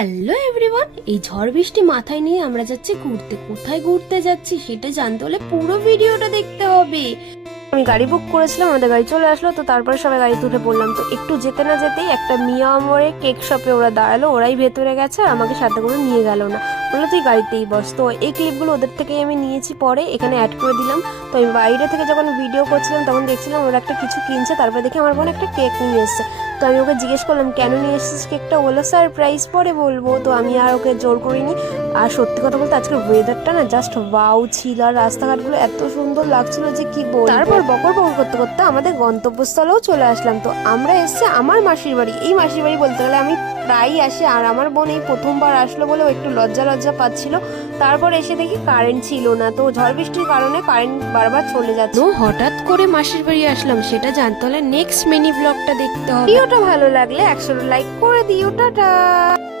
Hello everyone, এই ঝড় বৃষ্টি মাথায় নিয়ে আমরা যাচ্ছি ঘুরতে। কোথায় ঘুরতে যাচ্ছি সেটা জানতে হলে পুরো ভিডিওটা দেখতে হবে। আমি গাড়ি বুক করেছিলাম, আমাদের গাড়ি চলে আসলো, তো তারপরে সবাই গাড়িতে উঠে পড়লাম। তো একটু যেতে না যেতেই একটা মিয়া আমরে কেক শপে ওরা দাঁড়ালো, ওরাই ভেতরে গেছে আর আমাকে সাথে করে নিয়ে গেল না, বললো তুই গাড়িতেই বস। তো এই ক্লিপগুলো ওদের থেকেই আমি নিয়েছি, পরে এখানে অ্যাড করে দিলাম। তো আমি বাইরে থেকে যখন ভিডিও করছিলাম তখন দেখছিলাম ওরা একটা কিছু কিনছে, তারপরে দেখি আমার বোন একটা কেক নিয়ে এসছে। তো আমি ওকে জিজ্ঞেস করলাম কেন নিয়ে এসেছিস কেকটা, বললো সারপ্রাইজ পরে বলবো। তো আমি আর ওকে জোর করিনি। আর সত্যি কথা বলতে আজকের ওয়েদারটা না জাস্ট ওয়াও ছিল, আর রাস্তাঘাটগুলো এত সুন্দর লাগছিল যে কি বলবো। তারপর বকর বকর করতে করতে আমাদের গন্তব্যস্থলেও চলে আসলাম। তো আমরা এসেছি আমার মাসির বাড়ি। এই মাসির বাড়ি বলতে গেলে আমি প্রায়ই আসি, আর আমার বোন এই প্রথমবার আসলো বলে ও একটু লজ্জা লজ্জা পাচ্ছিল। তারপর এসে দেখি কারেন্ট ছিল না, তো ঝড় বৃষ্টির কারণে কারেন্ট বারবার চলে যাচ্ছে। হঠাৎ করে মাসির বাড়ি আসলাম সেটা জানতে হলে নেক্সট মিনি ব্লগটা দেখতে হবে। ভিডিওটা ভালো লাগলে 100 লাইক করে দিও, টাটা।